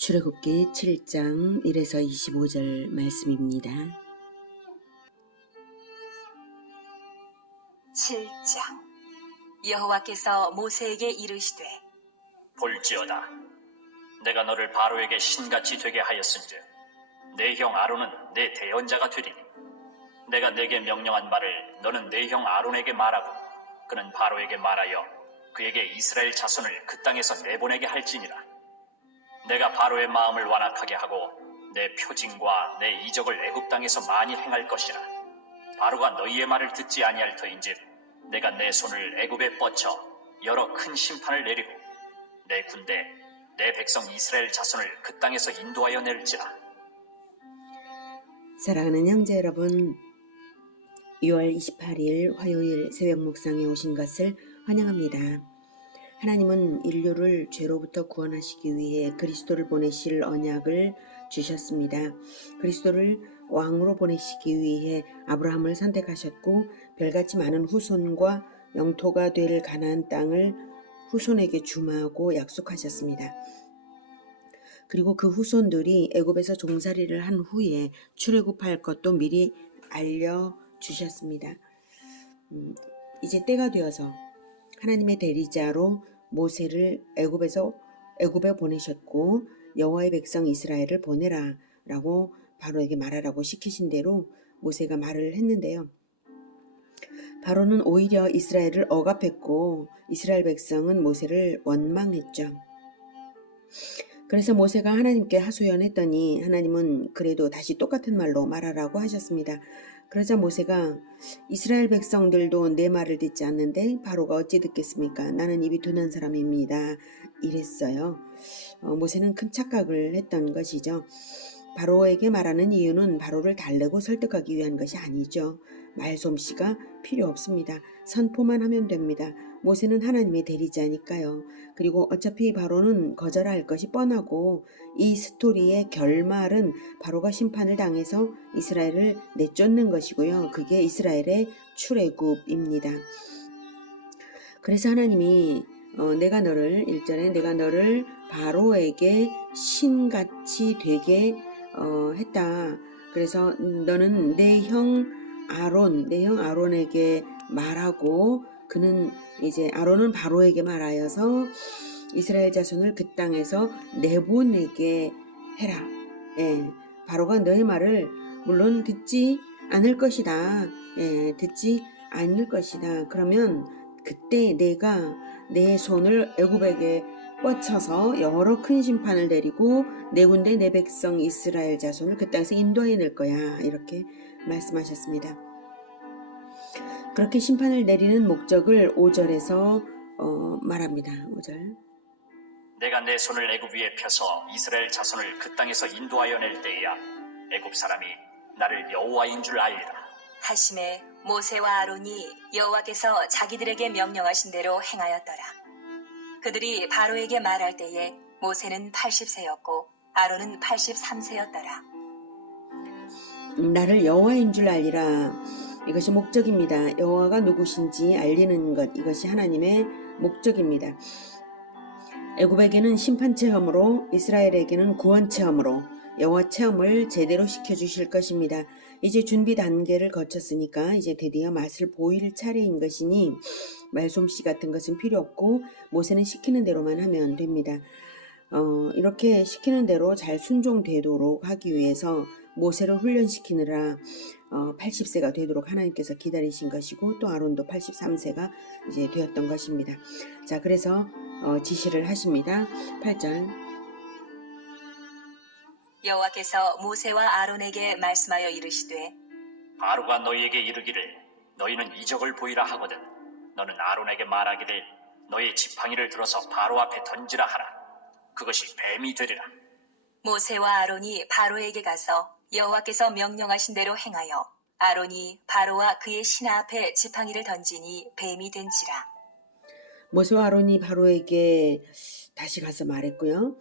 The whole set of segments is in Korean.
출애굽기 7장 1에서 25절 말씀입니다. 7장. 여호와께서 모세에게 이르시되 볼지어다 내가 너를 바로에게 신같이 되게 하였은즉 내 형 아론은 내 대언자가 되리니 내가 내게 명령한 말을 너는 내 형 아론에게 말하고 그는 바로에게 말하여 그에게 이스라엘 자손을 그 땅에서 내보내게 할지니라. 내가 바로의 마음을 완악하게 하고 내 표징과 내 이적을 애굽 땅에서 많이 행할 것이라. 바로가 너희의 말을 듣지 아니할 터인즉 내가 내 손을 애굽에 뻗쳐 여러 큰 심판을 내리고 내 군대 내 백성 이스라엘 자손을 그 땅에서 인도하여 낼지라. 사랑하는 형제 여러분, 6월 28일 화요일 새벽 묵상에 오신 것을 환영합니다. 하나님은 인류를 죄로부터 구원하시기 위해 그리스도를 보내실 언약을 주셨습니다. 그리스도를 왕으로 보내시기 위해 아브라함을 선택하셨고 별같이 많은 후손과 영토가 될 가나안 땅을 후손에게 주마하고 약속하셨습니다. 그리고 그 후손들이 애굽에서 종살이를 한 후에 출애굽할 것도 미리 알려주셨습니다. 이제 때가 되어서 하나님의 대리자로 모세를 애굽에 보내셨고 여호와의 백성 이스라엘을 보내라 라고 바로에게 말하라고 시키신 대로 모세가 말을 했는데요. 바로는 오히려 이스라엘을 억압했고 이스라엘 백성은 모세를 원망했죠. 그래서 모세가 하나님께 하소연했더니 하나님은 그래도 다시 똑같은 말로 말하라고 하셨습니다. 그러자 모세가 이스라엘 백성들도 내 말을 듣지 않는데 바로가 어찌 듣겠습니까? 나는 입이 둔한 사람입니다. 이랬어요. 모세는 큰 착각을 했던 것이죠. 바로에게 말하는 이유는 바로를 달래고 설득하기 위한 것이 아니죠. 말솜씨가 필요 없습니다. 선포만 하면 됩니다. 모세는 하나님의 대리자니까요. 그리고 어차피 바로는 거절할 것이 뻔하고 이 스토리의 결말은 바로가 심판을 당해서 이스라엘을 내쫓는 것이고요. 그게 이스라엘의 출애굽입니다. 그래서 하나님이 내가 너를 1절에 내가 너를 바로에게 신같이 되게 했다. 그래서 너는 내 형 아론에게 말하고 그는 이제 아론은 바로에게 말하여서 이스라엘 자손을 그 땅에서 내보내게 해라. 바로가 너의 말을 물론 듣지 않을 것이다. 듣지 않을 것이다. 그러면 그때 내가 내 손을 애굽에게 뻗쳐서 여러 큰 심판을 내리고 내 군대 내 백성 이스라엘 자손을 그 땅에서 인도해 낼 거야. 이렇게 말씀하셨습니다. 그렇게 심판을 내리는 목적을 5절에서 말합니다. 5절. 내가 내 손을 애굽 위에 펴서 이스라엘 자손을 그 땅에서 인도하여 낼 때에야 애굽 사람이 나를 여호와인 줄 알리라 하심에 모세와 아론이 여호와께서 자기들에게 명령하신 대로 행하였더라. 그들이 바로에게 말할 때에 모세는 80세였고 아론은 83세였더라. 나를 여호와인 줄 알리라. 이것이 목적입니다. 여호와가 누구신지 알리는 것, 이것이 하나님의 목적입니다. 애굽에게는 심판 체험으로 이스라엘에게는 구원 체험으로 여호와 체험을 제대로 시켜주실 것입니다. 이제 준비 단계를 거쳤으니까 이제 드디어 맛을 보일 차례인 것이니 말솜씨 같은 것은 필요 없고 모세는 시키는 대로만 하면 됩니다. 이렇게 시키는 대로 잘 순종되도록 하기 위해서 모세를 훈련시키느라 80세가 되도록 하나님께서 기다리신 것이고 또 아론도 83세가 이제 되었던 것입니다. 자, 그래서 지시를 하십니다. 8절. 여호와께서 모세와 아론에게 말씀하여 이르시되 바로가 너희에게 이르기를 너희는 이적을 보이라 하거든 너는 아론에게 말하기를 너의 지팡이를 들어서 바로 앞에 던지라 하라. 그것이 뱀이 되리라. 모세와 아론이 바로에게 가서 여호와께서 명령하신 대로 행하여 아론이 바로와 그의 신하 앞에 지팡이를 던지니 뱀이 된지라. 모세와 아론이 바로에게 다시 가서 말했고요.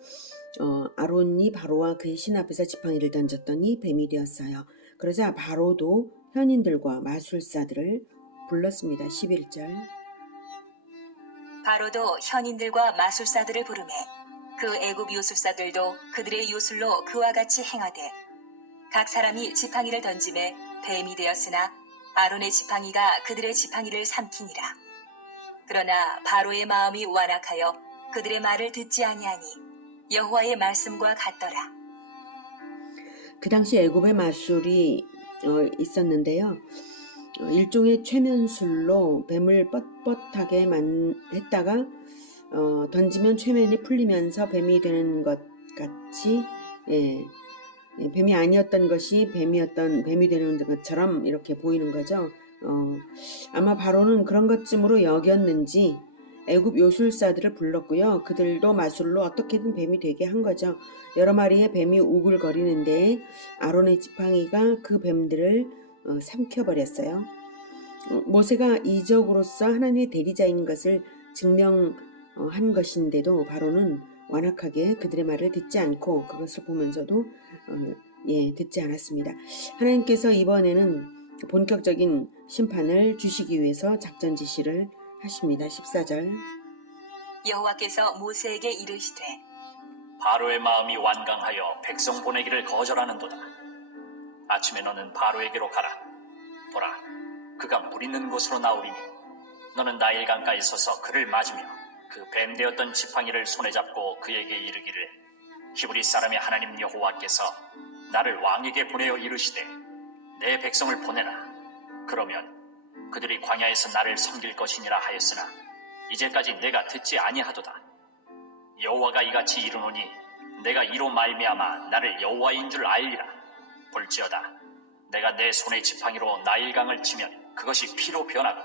아론이 바로와 그의 신하 앞에서 지팡이를 던졌더니 뱀이 되었어요. 그러자 바로도 현인들과 마술사들을 불렀습니다. 11절. 바로도 현인들과 마술사들을 부르매 그 애굽 요술사들도 그들의 요술로 그와 같이 행하되 각 사람이 지팡이를 던짐에 뱀이 되었으나 아론의 지팡이가 그들의 지팡이를 삼키니라. 그러나 바로의 마음이 완악하여 그들의 말을 듣지 아니하니 여호와의 말씀과 같더라. 그 당시 애굽의 마술이 있었는데요. 일종의 최면술로 뱀을 뻣뻣하게 했다가 던지면 최면이 풀리면서 뱀이 되는 것 같이, 뱀이 아니었던 것이 뱀이 되는 것처럼 이렇게 보이는 거죠. 아마 바로는 그런 것쯤으로 여겼는지 애굽 요술사들을 불렀고요. 그들도 마술로 어떻게든 뱀이 되게 한 거죠. 여러 마리의 뱀이 우글거리는데 아론의 지팡이가 그 뱀들을 삼켜버렸어요. 모세가 이적으로서 하나님의 대리자인 것을 증명한 것인데도 바로는 완악하게 그들의 말을 듣지 않고 그것을 보면서도 듣지 않았습니다. 하나님께서 이번에는 본격적인 심판을 주시기 위해서 작전 지시를 하십니다. 14절. 여호와께서 모세에게 이르시되 바로의 마음이 완강하여 백성 보내기를 거절하는도다. 아침에 너는 바로에게로 가라. 보라, 그가 물 있는 곳으로 나오리니 너는 나일 강가에 서서 그를 맞으며 그 뱀 되었던 지팡이를 손에 잡고 그에게 이르기를 히브리 사람의 하나님 여호와께서 나를 왕에게 보내어 이르시되 내 백성을 보내라. 그러면 그들이 광야에서 나를 섬길 것이니라 하였으나 이제까지 내가 듣지 아니하도다. 여호와가 이같이 이르노니 내가 이로 말미암아 나를 여호와인 줄 알리라. 볼지어다 내가 내 손의 지팡이로 나일강을 치면 그것이 피로 변하고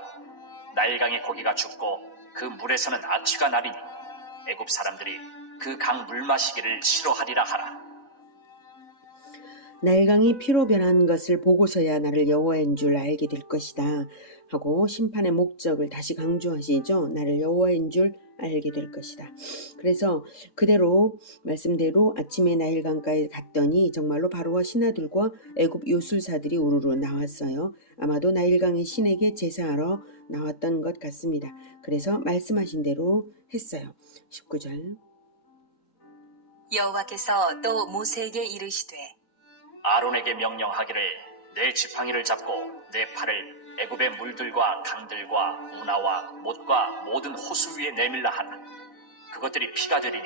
나일강의 고기가 죽고 그 물에서는 악취가 나리니 애굽 사람들이 그 강 물 마시기를 싫어하리라 하라. 나일강이 피로 변한 것을 보고서야 나를 여호와인 줄 알게 될 것이다 하고 심판의 목적을 다시 강조하시죠. 나를 여호와인 줄 알게 될 것이다. 그래서 그대로 말씀대로 아침에 나일강가에 갔더니 정말로 바로와 신하들과 애굽 요술사들이 우르르 나왔어요. 아마도 나일강의 신에게 제사하러 나왔던 것 같습니다. 그래서 말씀하신 대로 했어요. 19절. 여호와께서 또 모세에게 이르시되 아론에게 명령하기를 내 지팡이를 잡고 내 팔을 애굽의 물들과 강들과 운하와 못과 모든 호수 위에 내밀라 하라. 그것들이 피가 되리니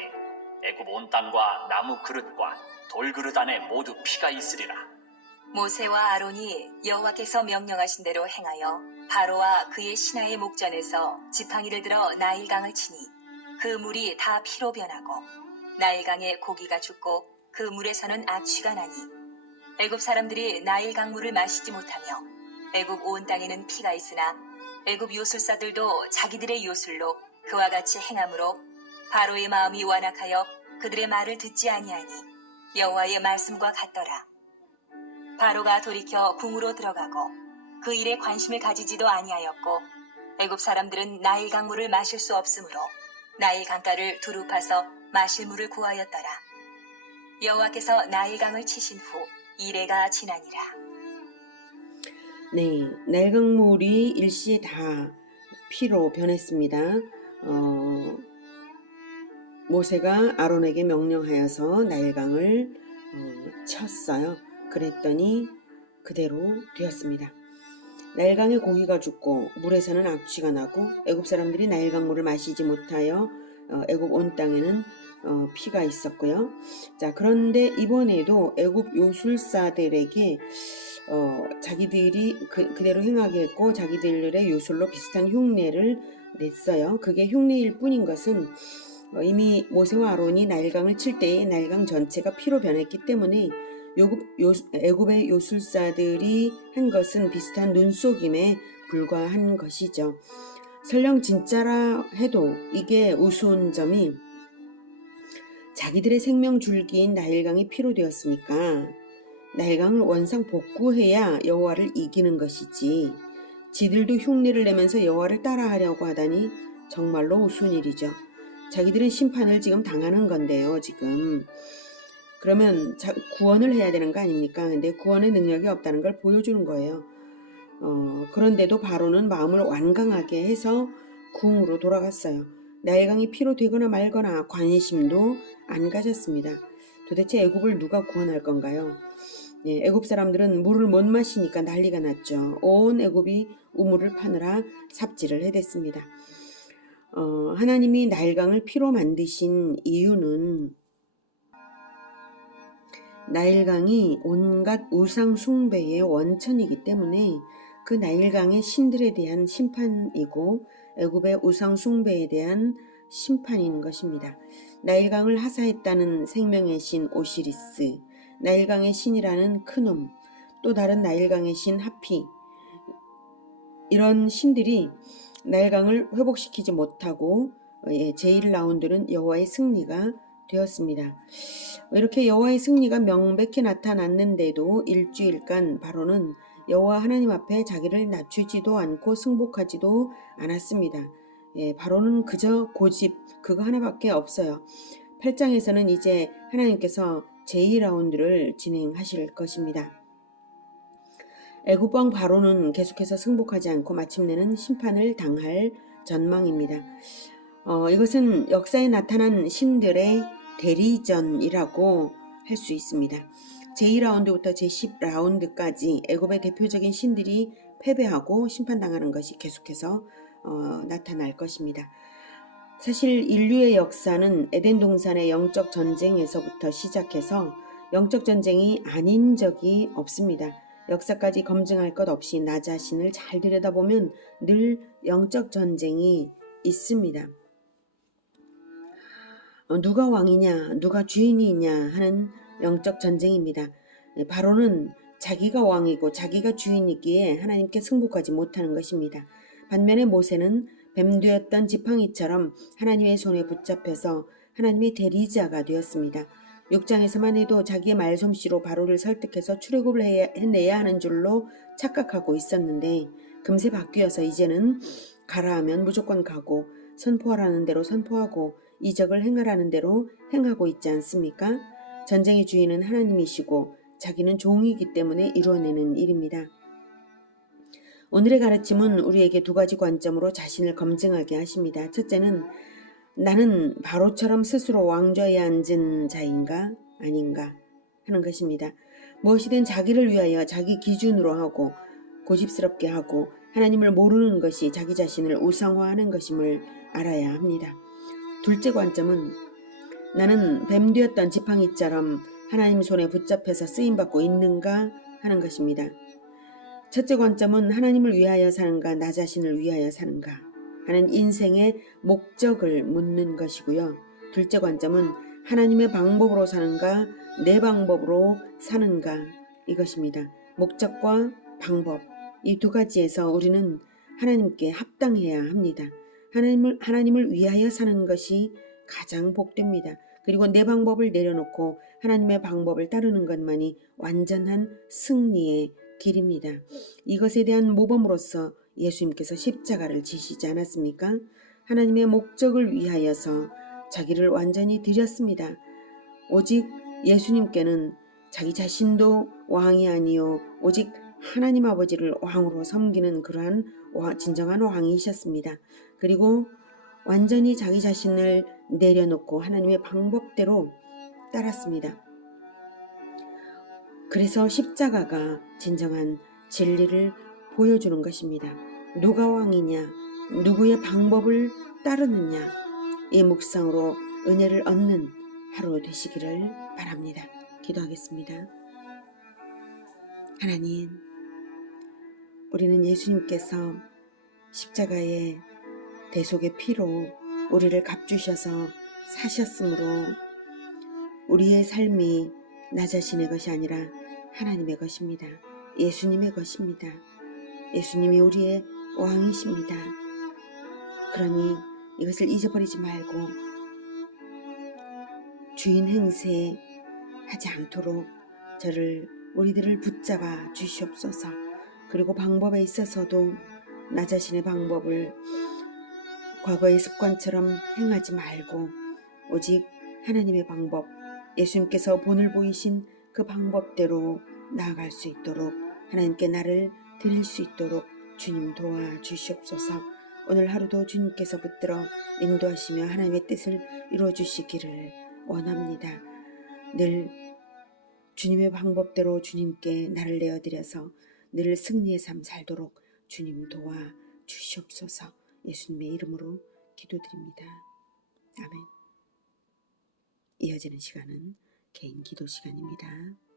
애굽 온 땅과 나무 그릇과 돌 그릇 안에 모두 피가 있으리라. 모세와 아론이 여호와께서 명령하신 대로 행하여 바로와 그의 신하의 목전에서 지팡이를 들어 나일강을 치니 그 물이 다 피로 변하고 나일강의 고기가 죽고 그 물에서는 악취가 나니 애굽 사람들이 나일강 물을 마시지 못하며 애굽 온 땅에는 피가 있으나 애굽 요술사들도 자기들의 요술로 그와 같이 행함으로 바로의 마음이 완악하여 그들의 말을 듣지 아니하니 여호와의 말씀과 같더라. 바로가 돌이켜 궁으로 들어가고 그 일에 관심을 가지지도 아니하였고 애굽 사람들은 나일 강물을 마실 수 없으므로 나일 강가를 두루 파서 마실 물을 구하였더라. 여호와께서 나일 강을 치신 후 이레가 지나니라. 네, 나일강물이 일시에 다 피로 변했습니다. 모세가 아론에게 명령하여서 나일강을 쳤어요. 그랬더니 그대로 되었습니다. 나일강의 고기가 죽고 물에서는 악취가 나고 애굽 사람들이 나일강물을 마시지 못하여 애굽 온 땅에는 피가 있었고요. 자, 그런데 이번에도 애굽 요술사들에게 자기들이 그대로 행하게 했고 자기들의 요술로 비슷한 흉내를 냈어요. 그게 흉내일 뿐인 것은 이미 모세와 아론이 나일강을 칠 때에 나일강 전체가 피로 변했기 때문에 애굽의 요술사들이 한 것은 비슷한 눈속임에 불과한 것이죠. 설령 진짜라 해도 이게 우스운 점이 자기들의 생명줄기인 나일강이 피로 되었으니까 나일강을 원상 복구해야 여호와를 이기는 것이지 지들도 흉내를 내면서 여호와를 따라하려고 하다니 정말로 우스운 일이죠. 자기들은 심판을 지금 당하는 건데요. 지금 그러면 구원을 해야 되는 거 아닙니까? 근데 구원의 능력이 없다는 걸 보여주는 거예요. 그런데도 바로는 마음을 완강하게 해서 궁으로 돌아갔어요. 나일강이 피로 되거나 말거나 관심도 안 가졌습니다. 도대체 애굽을 누가 구원할 건가요? 예, 애굽 사람들은 물을 못 마시니까 난리가 났죠. 온 애굽이 우물을 파느라 삽질을 해댔습니다. 하나님이 나일강을 피로 만드신 이유는 나일강이 온갖 우상 숭배의 원천이기 때문에 그 나일강의 신들에 대한 심판이고 애굽의 우상 숭배에 대한 심판인 것입니다. 나일강을 하사했다는 생명의 신 오시리스, 나일강의 신이라는 크눔, 또 다른 나일강의 신 하피, 이런 신들이 나일강을 회복시키지 못하고 제1라운드는 여호와의 승리가 되었습니다. 이렇게 여호와의 승리가 명백히 나타났는데도 일주일간 바로는 여호와 하나님 앞에 자기를 낮추지도 않고 승복하지도 않았습니다. 바로는 그저 고집 그거 하나밖에 없어요. 8장에서는 이제 하나님께서 제2라운드를 진행하실 것입니다. 애굽 왕 바로는 계속해서 승복하지 않고 마침내는 심판을 당할 전망입니다. 이것은 역사에 나타난 신들의 대리전이라고 할 수 있습니다. 제2라운드부터 제10라운드까지 애굽의 대표적인 신들이 패배하고 심판당하는 것이 계속해서 나타날 것입니다. 사실 인류의 역사는 에덴 동산의 영적 전쟁에서부터 시작해서 영적 전쟁이 아닌 적이 없습니다. 역사까지 검증할 것 없이 나 자신을 잘 들여다보면 늘 영적 전쟁이 있습니다. 누가 왕이냐, 누가 주인이냐 하는 영적 전쟁입니다. 바로는 자기가 왕이고 자기가 주인이기에 하나님께 승복하지 못하는 것입니다. 반면에 모세는 뱀되었던 지팡이처럼 하나님의 손에 붙잡혀서 하나님의 대리자가 되었습니다. 6장에서만 해도 자기의 말솜씨로 바로를 설득해서 출애굽을 해내야 하는 줄로 착각하고 있었는데 금세 바뀌어서 이제는 가라 하면 무조건 가고 선포하라는 대로 선포하고 이적을 행하라는 대로 행하고 있지 않습니까? 전쟁의 주인은 하나님이시고 자기는 종이기 때문에 이루어내는 일입니다. 오늘의 가르침은 우리에게 두 가지 관점으로 자신을 검증하게 하십니다. 첫째는 나는 바로처럼 스스로 왕좌에 앉은 자인가 아닌가 하는 것입니다. 무엇이든 자기를 위하여 자기 기준으로 하고 고집스럽게 하고 하나님을 모르는 것이 자기 자신을 우상화하는 것임을 알아야 합니다. 둘째 관점은 나는 뱀되었던 지팡이처럼 하나님 손에 붙잡혀서 쓰임받고 있는가 하는 것입니다. 첫째 관점은 하나님을 위하여 사는가 나 자신을 위하여 사는가 하는 인생의 목적을 묻는 것이고요. 둘째 관점은 하나님의 방법으로 사는가 내 방법으로 사는가 이것입니다. 목적과 방법 이 두 가지에서 우리는 하나님께 합당해야 합니다. 하나님을 위하여 사는 것이 가장 복됩니다. 그리고 내 방법을 내려놓고 하나님의 방법을 따르는 것만이 완전한 승리의 길입니다. 이것에 대한 모범으로서 예수님께서 십자가를 지시지 않았습니까? 하나님의 목적을 위하여서 자기를 완전히 드렸습니다. 오직 예수님께는 자기 자신도 왕이 아니요 오직 하나님 아버지를 왕으로 섬기는 그러한 진정한 왕이셨습니다. 그리고 완전히 자기 자신을 내려놓고 하나님의 방법대로 따랐습니다. 그래서 십자가가 진정한 진리를 보여주는 것입니다. 누가 왕이냐, 누구의 방법을 따르느냐, 이 묵상으로 은혜를 얻는 하루 되시기를 바랍니다. 기도하겠습니다. 하나님, 우리는 예수님께서 십자가의 대속의 피로 우리를 값주셔서 사셨으므로 우리의 삶이 나 자신의 것이 아니라 하나님의 것입니다. 예수님의 것입니다. 예수님이 우리의 왕이십니다. 그러니 이것을 잊어버리지 말고 주인 행세하지 않도록 우리들을 붙잡아 주시옵소서. 그리고 방법에 있어서도 나 자신의 방법을 과거의 습관처럼 행하지 말고 오직 하나님의 방법, 예수님께서 본을 보이신 그 방법대로 나아갈 수 있도록 하나님께 나를 드릴 수 있도록 주님 도와주시옵소서. 오늘 하루도 주님께서 붙들어 인도하시며 하나님의 뜻을 이루어주시기를 원합니다. 늘 주님의 방법대로 주님께 나를 내어드려서 늘 승리의 삶 살도록 주님 도와 주시옵소서. 예수님의 이름으로 기도드립니다. 아멘. 이어지는 시간은 개인 기도 시간입니다.